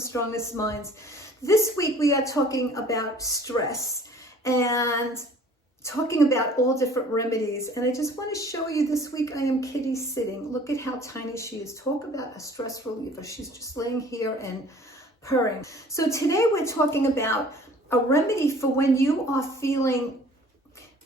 Strongest Minds. This week we are talking about stress and talking about all different remedies. And I just want to show you, this week I am kitty sitting. Look at how tiny she is. Talk about a stress reliever. She's just laying here and purring. So today we're talking about a remedy for when you are feeling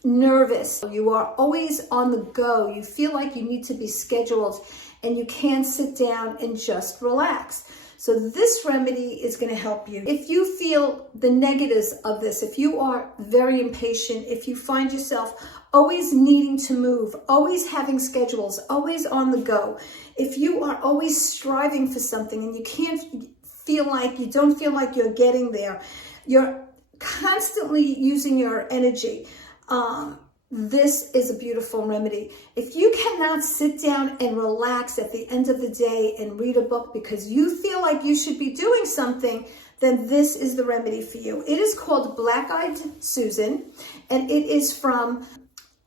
nervous. You are always on the go. You feel like you need to be scheduled and you can't sit down and just relax. So this remedy is going to help you. If you feel the negatives of this, if you are very impatient, if you find yourself always needing to move, always having schedules, always on the go, if you are always striving for something and you don't feel like you're getting there, you're constantly using your energy, this is a beautiful remedy. If you cannot sit down and relax at the end of the day and read a book because you feel like you should be doing something, then this is the remedy for you. It is called Black-Eyed Susan, and it is from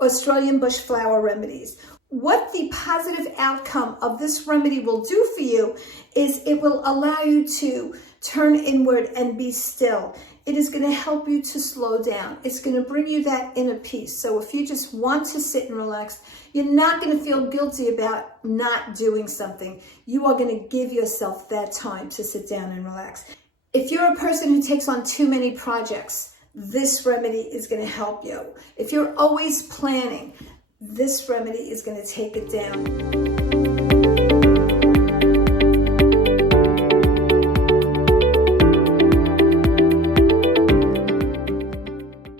Australian Bush Flower Remedies. What the positive outcome of this remedy will do for you is it will allow you to turn inward and be still. It is going to help you to slow down. It's going to bring you that inner peace. So if you just want to sit and relax, you're not going to feel guilty about not doing something. You are going to give yourself that time to sit down and relax. If you're a person who takes on too many projects, this remedy is going to help you. If you're always planning, this remedy is going to take it down.